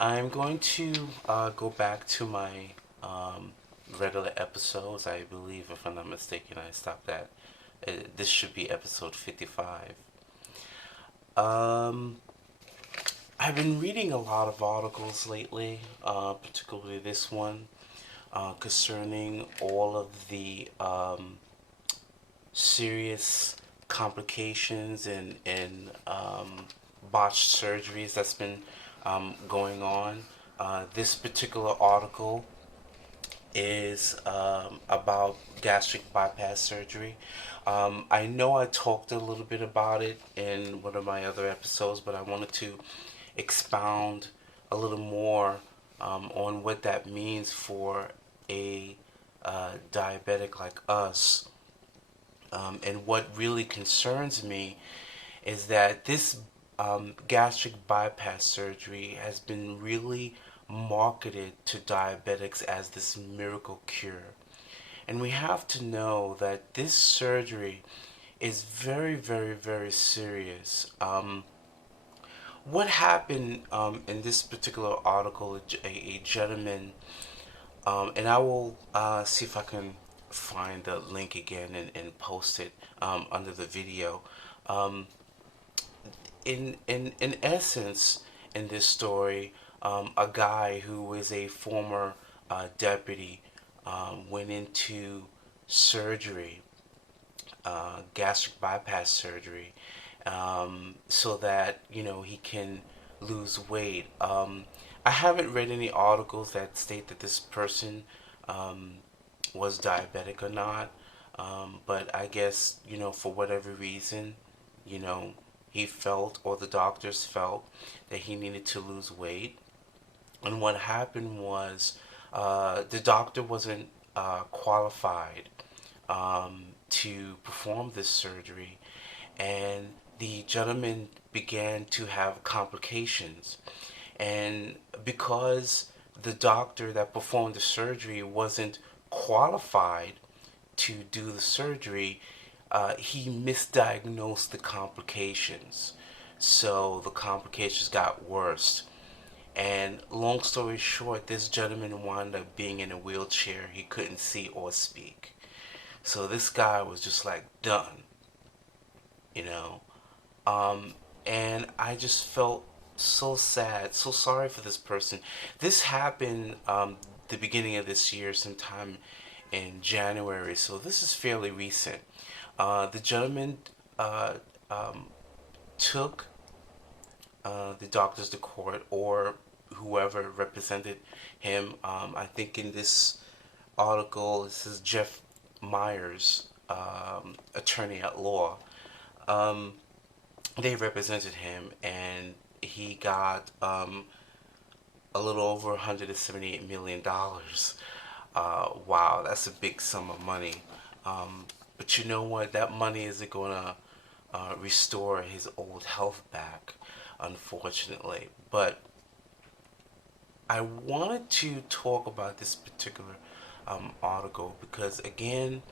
I'm going to go back to my um, regular episodes. I believe, if I'm not mistaken, I stopped at this should be episode 55. Um, I've been reading a lot of articles lately, particularly this one, concerning all of the serious complications and botched surgeries that's been going on. This particular article is about gastric bypass surgery. I know I talked a little bit about it in one of my other episodes, but I wanted to expound a little more on what that means for a diabetic like us. And what really concerns me is that this gastric bypass surgery has been really marketed to diabetics as this miracle cure. And we have to know that this surgery is very, very, very serious. What happened in this particular article, a gentleman, and I will see if I can find the link again and post it under the video. Um, in essence, in this story, a guy who was a former deputy went into surgery, gastric bypass surgery, so that he can lose weight. I haven't read any articles that state that this person um, was diabetic or not, but I guess for whatever reason, you know he felt, or the doctors felt, that he needed to lose weight. And what happened was the doctor wasn't qualified to perform this surgery, and the gentleman began to have complications. And because the doctor that performed the surgery wasn't qualified to do the surgery, he misdiagnosed the complications. So the complications got worse. And long story short, this gentleman wound up being in a wheelchair. He couldn't see or speak. So this guy was just like done, you know. Um, and I just felt so sad, so sorry for this person. This happened the beginning of this year, sometime in January, so this is fairly recent. The gentleman uh, um, took the doctors to court, or whoever represented him. I think in this article, this is Jeff Myers, attorney at law. Um, they represented him, and he got a little over $178 million. Wow, that's a big sum of money. But you know what? That money isn't going to restore his old health back, unfortunately. But I wanted to talk about this particular article because, again,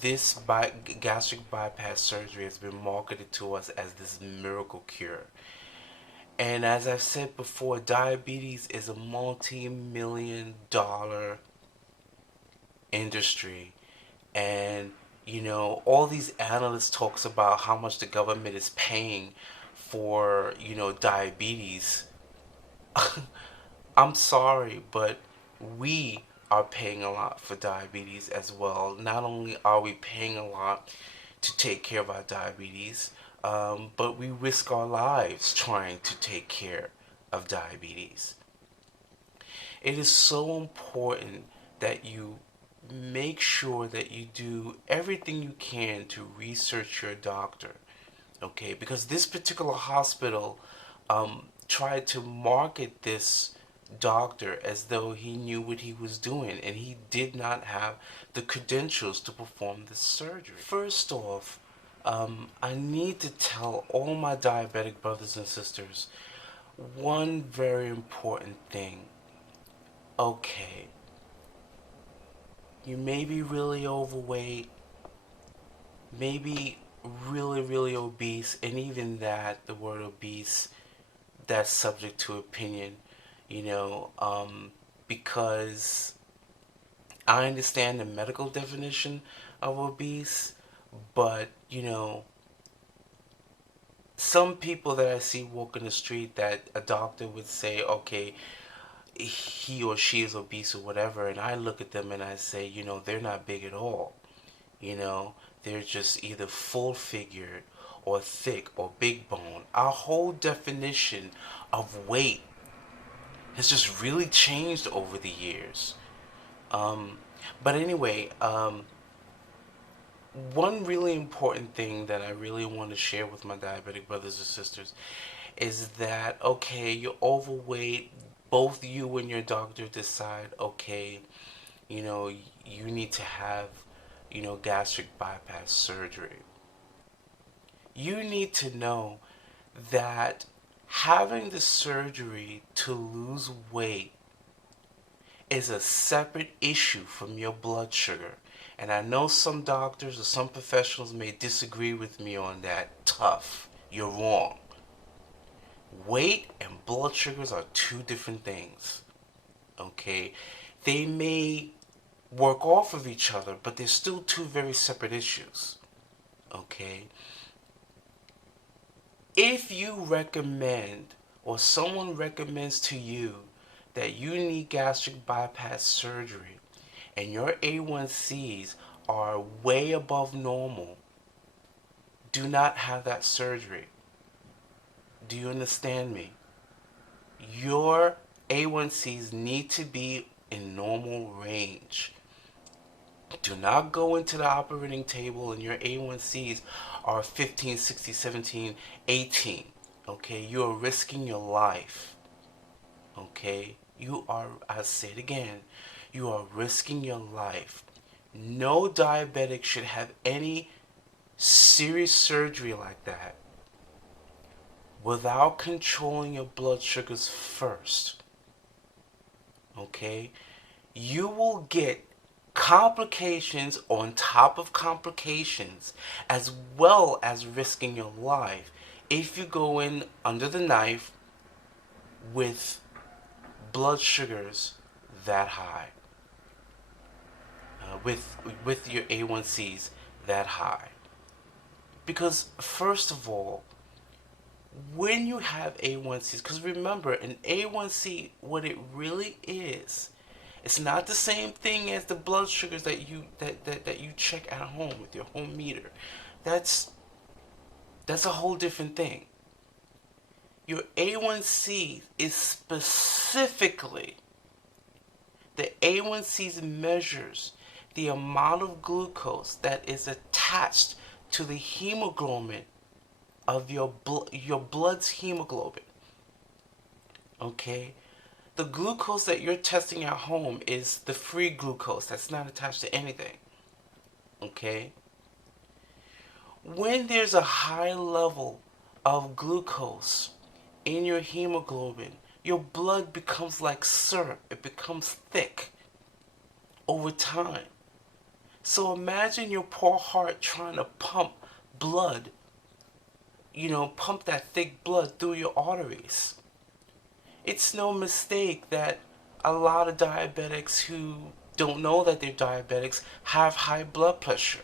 this gastric bypass surgery has been marketed to us as this miracle cure. And as I've said before, diabetes is a multi-million dollar industry. And all these analysts talks about how much the government is paying for diabetes. I'm sorry, but we are paying a lot for diabetes as well. Not only are we paying a lot to take care of our diabetes, but we risk our lives trying to take care of diabetes. It is so important that you make sure that you do everything you can to research your doctor, okay? Because this particular hospital tried to market this doctor as though he knew what he was doing, and he did not have the credentials to perform this surgery. First off, I need to tell all my diabetic brothers and sisters one very important thing. Okay, you may be really overweight, maybe really, really obese, and even that, the word obese, that's subject to opinion. you know, because I understand the medical definition of obese, but, some people that I see walking the street that a doctor would say, okay, he or she is obese or whatever, and I look at them and I say, they're not big at all. You know, they're just either full figured or thick or big bone. Our whole definition of weight has just really changed over the years. Um, but anyway, one really important thing that I really want to share with my diabetic brothers and sisters is that, okay, you're overweight. Both you and your doctor decide, okay, you need to have, gastric bypass surgery. You need to know that having the surgery to lose weight is a separate issue from your blood sugar. And I know some doctors or some professionals may disagree with me on that. Tough. You're wrong. Weight and blood sugars are two different things. Okay? They may work off of each other, but they're still two very separate issues. Okay? If you recommend or someone recommends to you that you need gastric bypass surgery and your A1Cs are way above normal, do not have that surgery. Do you understand me? Your A1Cs need to be in normal range. Do not go into the operating table and your A1Cs are 15, 16, 17, 18. Okay, you are risking your life. Okay, I'll say it again, you are risking your life. No diabetic should have any serious surgery like that without controlling your blood sugars first. Okay, you will get complications on top of complications, as well as risking your life if you go in under the knife with blood sugars that high, with your A1Cs that high. Because first of all, when you have A1Cs, because remember, an A1C, what it really is, it's not the same thing as the blood sugars that you check at home with your home meter. That's a whole different thing. Your A1C is specifically, the A1Cs measures the amount of glucose that is attached to the hemoglobin of your blood's hemoglobin. Okay? The glucose that you're testing at home is the free glucose that's not attached to anything. Okay? When there's a high level of glucose in your hemoglobin, your blood becomes like syrup. It becomes thick over time. So imagine your poor heart trying to pump blood, pump that thick blood through your arteries. It's no mistake that a lot of diabetics who don't know that they're diabetics have high blood pressure.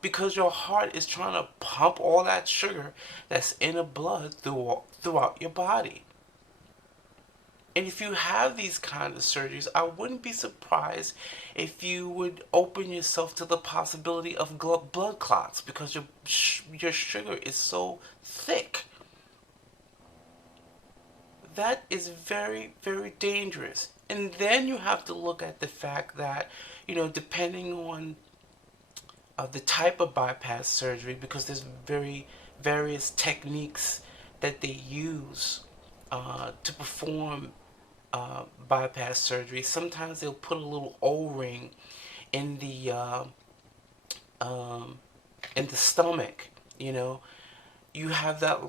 Because your heart is trying to pump all that sugar that's in the blood throughout your body. And if you have these kind of surgeries, I wouldn't be surprised if you would open yourself to the possibility of blood clots because your sugar is so thick. That is very, very dangerous. And then you have to look at the fact that, depending on the type of bypass surgery, because there's various techniques that they use to perform bypass surgery. Sometimes they'll put a little O-ring in the stomach. You have that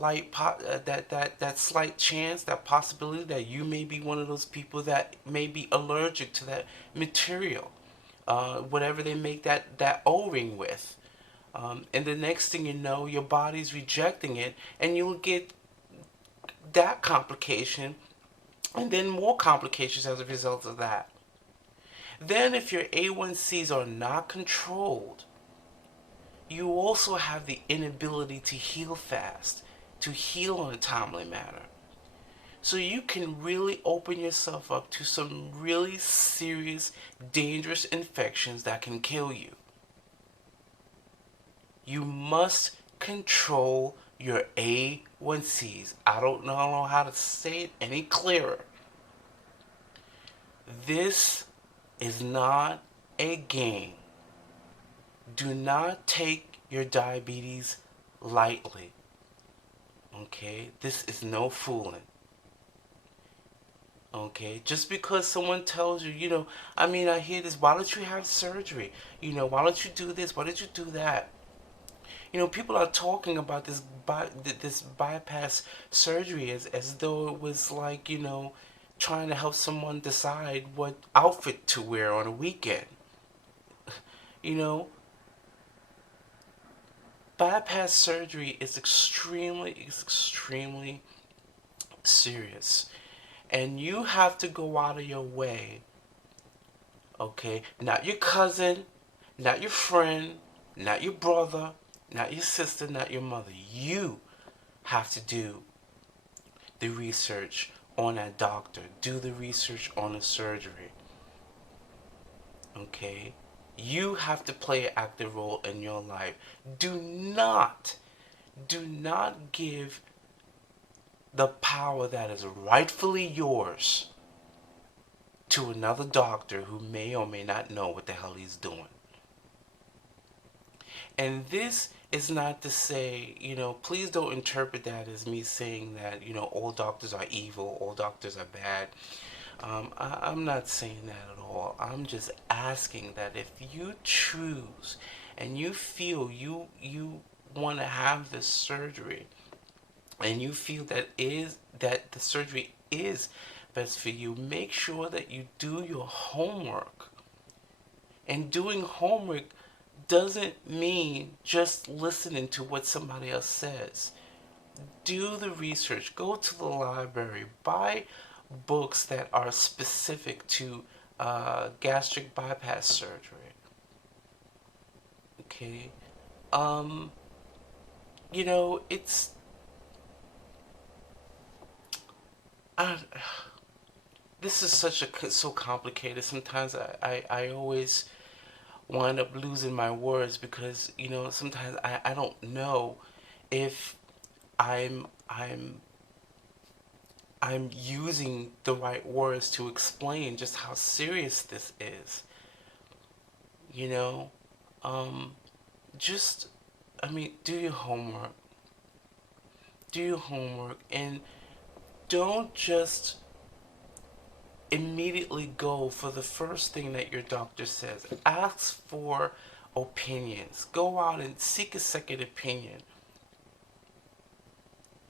that slight chance, that possibility that you may be one of those people that may be allergic to that material, whatever they make that O-ring with. And the next thing you know, your body's rejecting it, and you'll get that complication and then more complications as a result of that. Then if your A1Cs are not controlled, you also have the inability to heal fast, to heal in a timely manner. So you can really open yourself up to some really serious, dangerous infections that can kill you. You must control your A1Cs. I don't know how to say it any clearer. This is not a game. Do not take your diabetes lightly. Okay? This is no fooling. Okay? Just because someone tells you, I hear this, why don't you have surgery? Why don't you do this? Why don't you do that? People are talking about this bypass surgery as though it was like, trying to help someone decide what outfit to wear on a weekend. You know, bypass surgery is extremely serious. And you have to go out of your way, okay? Not your cousin, not your friend, not your brother, not your sister, not your mother. You have to do the research on that doctor. Do the research on the surgery. Okay? You have to play an active role in your life. Do not give the power that is rightfully yours to another doctor who may or may not know what the hell he's doing. And this is not to say, please don't interpret that as me saying that, all doctors are evil, all doctors are bad. I'm not saying that at all. I'm just asking that if you choose and you feel you want to have this surgery, and you feel that the surgery is best for you, make sure that you do your homework. And doing homework doesn't mean just listening to what somebody else says. Do the research, go to the library, buy books that are specific to gastric bypass surgery. Okay? It's I, this is so complicated. Sometimes I always wind up losing my words because sometimes I don't know if I'm I'm I'm using the right words to explain just how serious this is. You know, um, just do your homework. Do your homework and don't just immediately go for the first thing that your doctor says. Ask for opinions. Go out and seek a second opinion.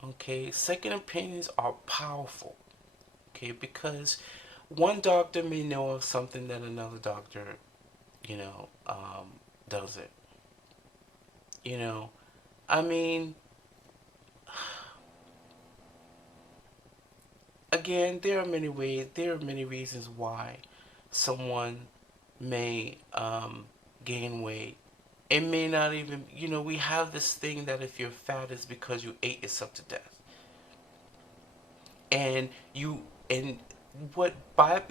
Okay, second opinions are powerful. Okay, because one doctor may know of something that another doctor, doesn't. You know, I mean, again, there are many reasons why someone may gain weight. It may not even, we have this thing that if you're fat, it's because you ate yourself to death. And and what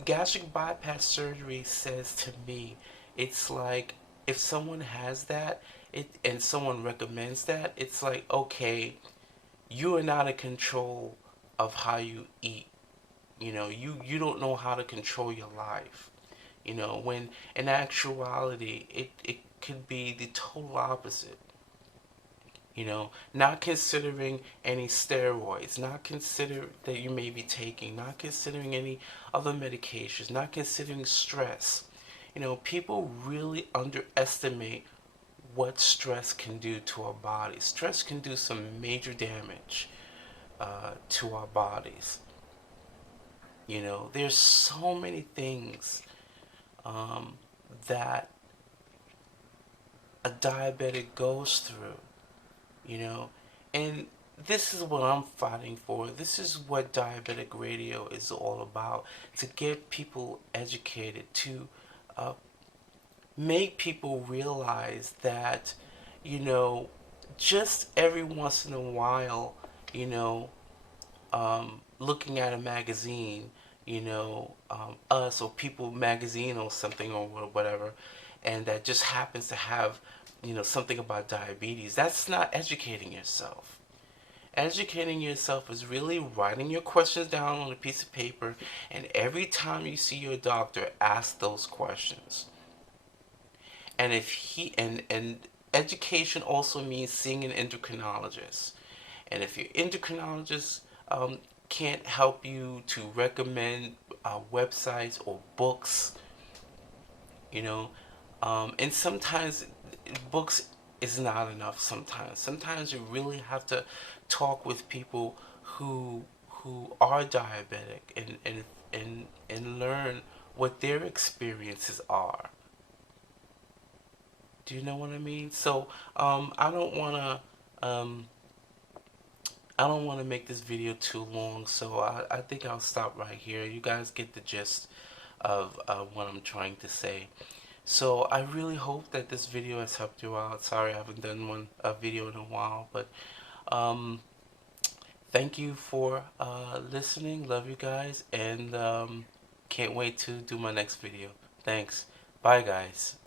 gastric bypass surgery says to me, it's like if someone has that, and someone recommends that, it's like, okay, you are not in control of how you eat. You don't know how to control your life. When in actuality, it could be the total opposite. Not considering any steroids, not consider that you may be taking, not considering any other medications, not considering stress. People really underestimate what stress can do to our bodies. Stress can do some major damage to our bodies. There's so many things um, that a diabetic goes through, you know, and this is what I'm fighting for. This is what Diabetic Radio is all about. To get people educated, to uh, make people realize that, you know, just every once in a while, you know, looking at a magazine, Us or People magazine or something or whatever, and that just happens to have, something about diabetes, that's not educating yourself. Educating yourself is really writing your questions down on a piece of paper, and every time you see your doctor, ask those questions. And if he and education also means seeing an endocrinologist. And if your endocrinologist um, can't help you to recommend websites or books, you know, and sometimes books is not enough. Sometimes you really have to talk with people who are diabetic and learn what their experiences are. Do you know what I mean? So um, I don't want to make this video too long, so I think I'll stop right here. You guys get the gist of what I'm trying to say. So I really hope that this video has helped you out. Sorry I haven't done a video in a while, but um, thank you for listening. Love you guys, and can't wait to do my next video. Thanks. Bye, guys.